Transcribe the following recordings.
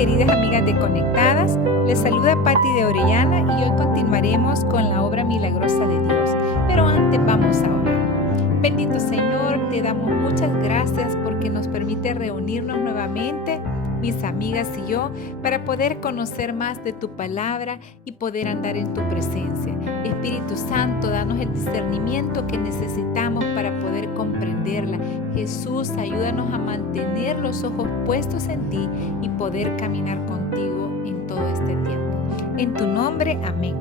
queridas amigas de Conectadas. Les saluda Patti de Orellana y hoy continuaremos con la obra milagrosa de Dios. Pero antes vamos a orar. Bendito Señor, te damos muchas gracias porque nos permite reunirnos nuevamente, mis amigas y yo, para poder conocer más de tu palabra y poder andar en tu presencia. Espíritu Santo, danos el discernimiento que necesitamos para poder comprenderla. Jesús, ayúdanos a mantener los ojos puestos en ti y poder caminar contigo en todo este tiempo. En tu nombre, amén.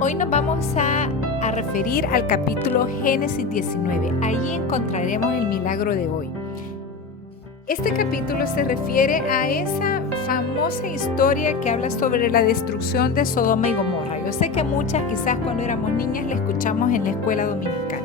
Hoy nos vamos a referir al capítulo Génesis 19. Allí encontraremos el milagro de hoy. Este capítulo se refiere a esa famosa historia que habla sobre la destrucción de Sodoma y Gomorra. Yo sé que muchas, quizás cuando éramos niñas, la escuchamos en la escuela dominical.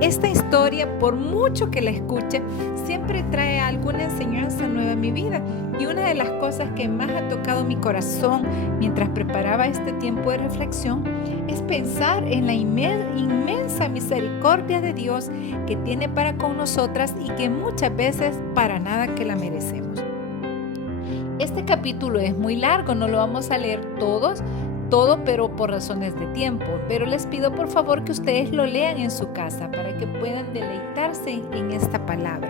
Esta historia, por mucho que la escuche, siempre trae alguna enseñanza nueva a mi vida. Y una de las cosas que más ha tocado mi corazón mientras preparaba este tiempo de reflexión es pensar en la inmensa misericordia de Dios que tiene para con nosotras y que muchas veces para nada que la merecemos. Este capítulo es muy largo, no lo vamos a leer todo, pero por razones de tiempo. Pero les pido por favor que ustedes lo lean en su casa para que puedan deleitarse en esta palabra.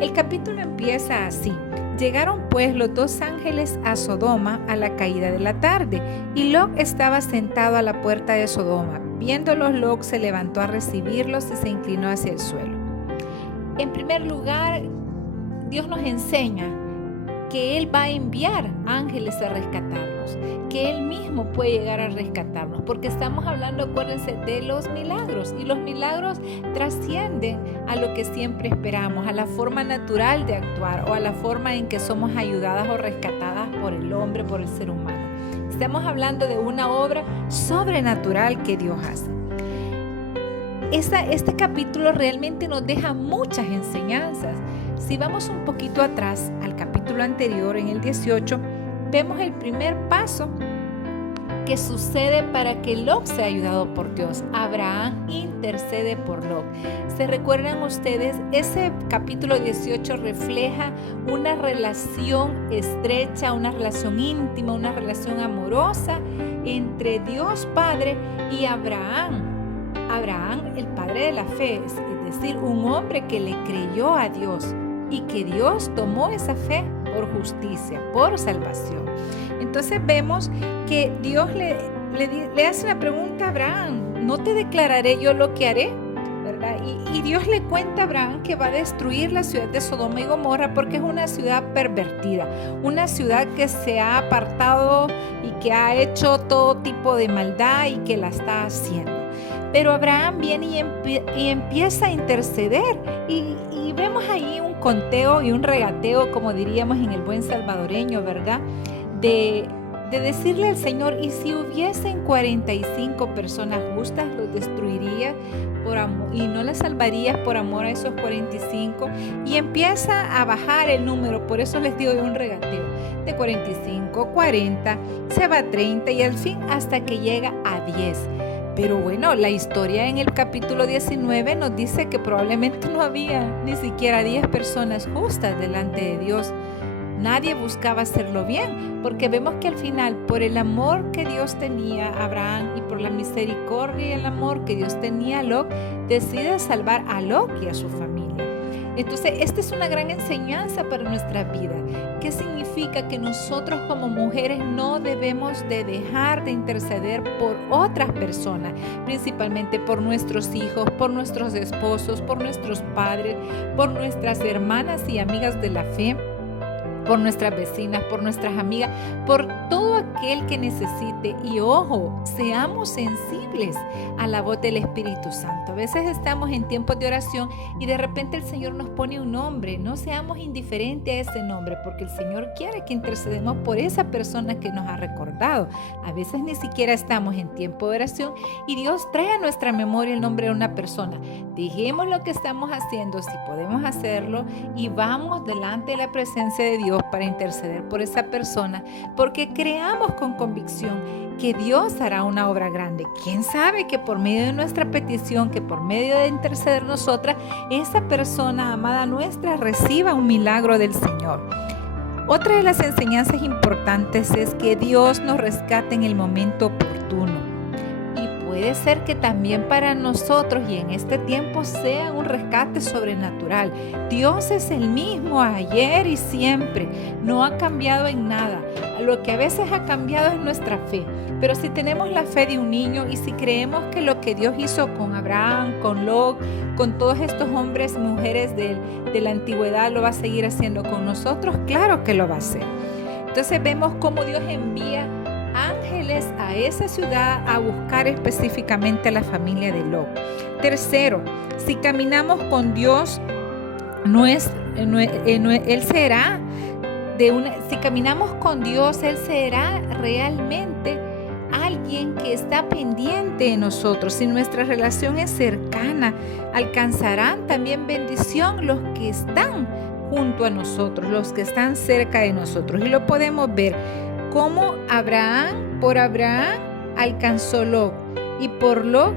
El capítulo empieza así. Llegaron pues los dos ángeles a Sodoma a la caída de la tarde, y Lot estaba sentado a la puerta de Sodoma. Viéndolos, Lot se levantó a recibirlos y se inclinó hacia el suelo. En primer lugar, Dios nos enseña que Él va a enviar ángeles a rescatarnos, que Él mismo puede llegar a rescatarnos, porque estamos hablando, acuérdense, de los milagros, y los milagros trascienden a lo que siempre esperamos, a la forma natural de actuar o a la forma en que somos ayudadas o rescatadas por el hombre, por el ser humano. Estamos hablando de una obra sobrenatural que Dios hace. Este capítulo realmente nos deja muchas enseñanzas. Si vamos un poquito atrás al capítulo anterior, en el 18, vemos el primer paso que sucede para que Lot sea ayudado por Dios. Abraham intercede por Lot. ¿Se recuerdan ustedes? Ese capítulo 18 refleja una relación estrecha, una relación íntima, una relación amorosa entre Dios Padre y Abraham. Abraham, el padre de la fe, es decir, un hombre que le creyó a Dios y que Dios tomó esa fe por justicia, por salvación. Entonces vemos que Dios le hace una pregunta a Abraham: ¿no te declararé yo lo que haré? ¿Verdad? Y Dios le cuenta a Abraham que va a destruir la ciudad de Sodoma y Gomorra porque es una ciudad pervertida, una ciudad que se ha apartado y que ha hecho todo tipo de maldad y que la está haciendo. Pero Abraham viene y empieza a interceder y vemos ahí un conteo y un regateo, como diríamos en el buen salvadoreño, ¿verdad? De decirle al Señor: y si hubiesen 45 personas justas, los destruirías por amor, y no las salvarías por amor a esos 45. Y empieza a bajar el número, por eso les digo de un regateo, de 45, 40, se va a 30 y al fin hasta que llega a 10. Pero bueno, la historia en el capítulo 19 nos dice que probablemente no había ni siquiera 10 personas justas delante de Dios. Nadie buscaba hacerlo bien, porque vemos que al final, por el amor que Dios tenía a Abraham y por la misericordia y el amor que Dios tenía a Lot, decide salvar a Lot y a su familia. Entonces, esta es una gran enseñanza para nuestra vida. ¿Qué significa? Que nosotros como mujeres no debemos de dejar de interceder por otras personas, principalmente por nuestros hijos, por nuestros esposos, por nuestros padres, por nuestras hermanas y amigas de la fe, por nuestras vecinas, por nuestras amigas, por todo aquel que necesite. Y ojo, seamos sensibles a la voz del Espíritu Santo. A veces estamos en tiempos de oración y de repente el Señor nos pone un nombre. No seamos indiferentes a ese nombre, porque el Señor quiere que intercedemos por esa persona que nos ha recordado. A veces ni siquiera estamos en tiempo de oración y Dios trae a nuestra memoria el nombre de una persona. Dejemos lo que estamos haciendo, si podemos hacerlo, y vamos delante de la presencia de Dios para interceder por esa persona, porque creamos con convicción que Dios hará una obra grande. ¿Quién sabe que por medio de nuestra petición, que por medio de interceder nosotras, esa persona amada nuestra reciba un milagro del Señor? Otra de las enseñanzas importantes es que Dios nos rescata en el momento oportuno. Y puede ser que también para nosotros y en este tiempo sea un rescate sobrenatural. Dios es el mismo ayer y siempre. No ha cambiado en nada. Lo que a veces ha cambiado es nuestra fe. Pero si tenemos la fe de un niño y si creemos que lo que Dios hizo con Abraham, con Lot, con todos estos hombres y mujeres de la antigüedad, lo va a seguir haciendo con nosotros, claro que lo va a hacer. Entonces vemos cómo Dios envía ángeles a esa ciudad a buscar específicamente a la familia de Lot. Tercero, si caminamos con Dios, si caminamos con Dios, Él será realmente alguien que está pendiente de nosotros. Si nuestra relación es cercana, alcanzarán también bendición los que están junto a nosotros, los que están cerca de nosotros. Y lo podemos ver como por Abraham alcanzó Lot, y por Lot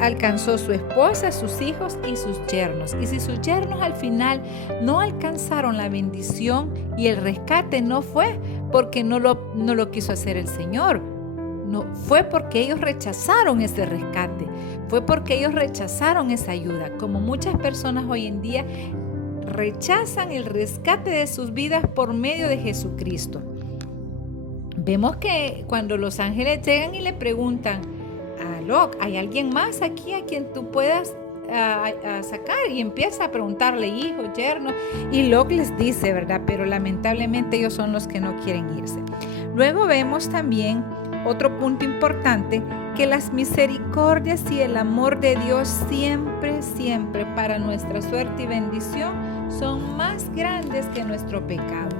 alcanzó su esposa, sus hijos y sus yernos. Y si sus yernos al final no alcanzaron la bendición y el rescate, no fue porque no lo quiso hacer el Señor. No, fue porque ellos rechazaron ese rescate, fue porque ellos rechazaron esa ayuda, como muchas personas hoy en día rechazan el rescate de sus vidas por medio de Jesucristo. Vemos que cuando los ángeles llegan y le preguntan a Lot, ¿hay alguien más aquí a quien tú puedas sacar? Y empieza a preguntarle hijos, yernos, y Lot les dice, ¿verdad? Pero lamentablemente ellos son los que no quieren irse. Luego vemos también otro punto importante, que las misericordias y el amor de Dios siempre para nuestra suerte y bendición son más grandes que nuestro pecado.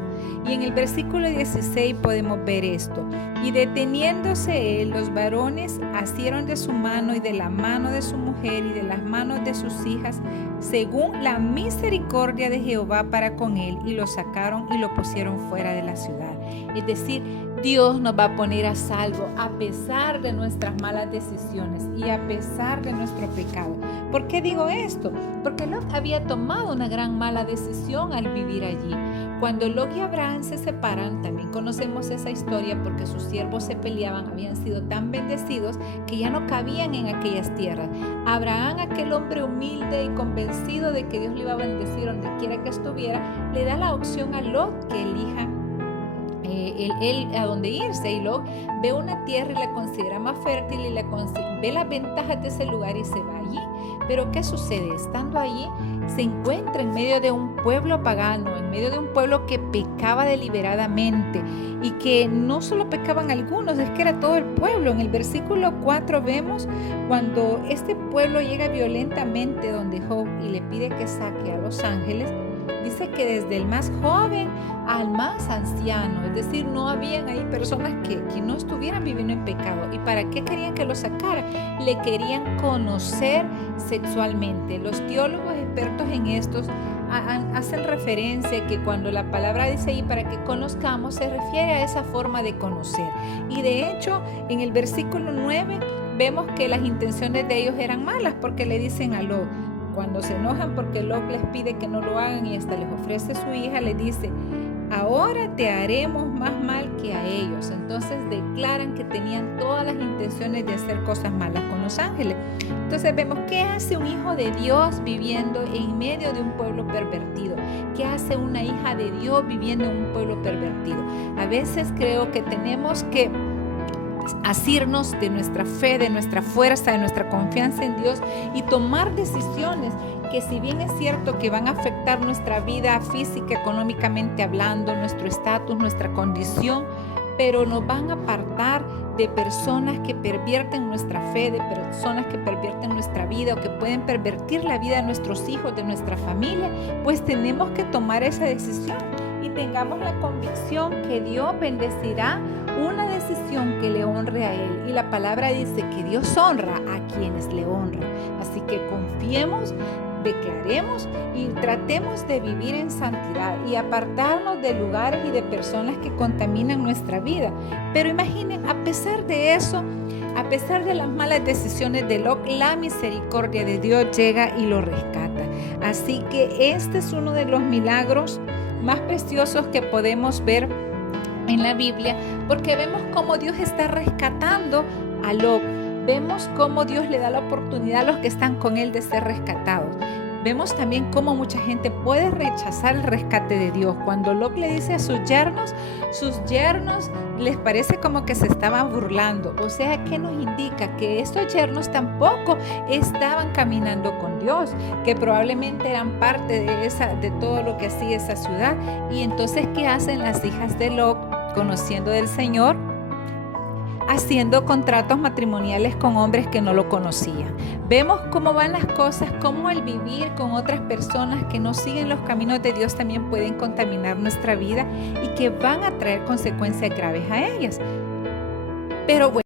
Y en el versículo 16 podemos ver esto. Y deteniéndose él, los varones asieron de su mano y de la mano de su mujer y de las manos de sus hijas, según la misericordia de Jehová para con él, y lo sacaron y lo pusieron fuera de la ciudad. Es decir, Dios nos va a poner a salvo a pesar de nuestras malas decisiones y a pesar de nuestro pecado. ¿Por qué digo esto? Porque Lot había tomado una gran mala decisión al vivir allí. Cuando Lot y Abraham se separan, también conocemos esa historia porque sus siervos se peleaban, habían sido tan bendecidos que ya no cabían en aquellas tierras. Abraham, aquel hombre humilde y convencido de que Dios le iba a bendecir donde quiera que estuviera, le da la opción a Lot que elija él a dónde irse, y Lot ve una tierra y la considera más fértil y ve las ventajas de ese lugar y se va allí. Pero ¿qué sucede? Estando allí se encuentra en medio de un pueblo pagano, en medio de un pueblo que pecaba deliberadamente, y que no solo pecaban algunos, es que era todo el pueblo. En el versículo 4 vemos cuando este pueblo llega violentamente donde Job y le pide que saque a los ángeles. Dice que desde el más joven al más anciano, es decir, no habían ahí personas que no estuvieran viviendo en pecado. ¿Y para qué querían que lo sacara? Le querían conocer sexualmente. Los teólogos expertos en estos hacen referencia que cuando la palabra dice ahí para que conozcamos, se refiere a esa forma de conocer. Y de hecho, en el versículo 9 vemos que las intenciones de ellos eran malas, porque le dicen a Lot, cuando se enojan porque Lot les pide que no lo hagan y hasta les ofrece su hija, le dice, ahora te haremos más mal que a ellos. Entonces declaran que tenían todas las intenciones de hacer cosas malas con los ángeles. Entonces vemos qué hace un hijo de Dios viviendo en medio de un pueblo pervertido. ¿Qué hace una hija de Dios viviendo en un pueblo pervertido? A veces creo que tenemos que asirnos de nuestra fe, de nuestra fuerza, de nuestra confianza en Dios y tomar decisiones que, si bien es cierto que van a afectar nuestra vida física, económicamente hablando, nuestro estatus, nuestra condición, pero nos van a apartar de personas que pervierten nuestra fe, de personas que pervierten nuestra vida o que pueden pervertir la vida de nuestros hijos, de nuestra familia. Pues tenemos que tomar esa decisión y tengamos la convicción que Dios bendecirá una decisión que le honre a Él. Y la palabra dice que Dios honra a quienes le honran. Así que confiemos, declaremos y tratemos de vivir en santidad y apartarnos de lugares y de personas que contaminan nuestra vida. Pero imaginen, a pesar de eso, a pesar de las malas decisiones de Lot, la misericordia de Dios llega y lo rescata. Así que este es uno de los milagros más preciosos que podemos ver en la Biblia, porque vemos cómo Dios está rescatando a Lot. Vemos cómo Dios le da la oportunidad a los que están con él de ser rescatados. Vemos también cómo mucha gente puede rechazar el rescate de Dios. Cuando Lot le dice a sus yernos les parece como que se estaban burlando. O sea, ¿qué nos indica? Que estos yernos tampoco estaban caminando con Dios, que probablemente eran parte de todo lo que hacía esa ciudad. Y entonces, ¿qué hacen las hijas de Lot, conociendo del Señor? Haciendo contratos matrimoniales con hombres que no lo conocían. Vemos cómo van las cosas, cómo el vivir con otras personas que no siguen los caminos de Dios también pueden contaminar nuestra vida y que van a traer consecuencias graves a ellas. Pero bueno,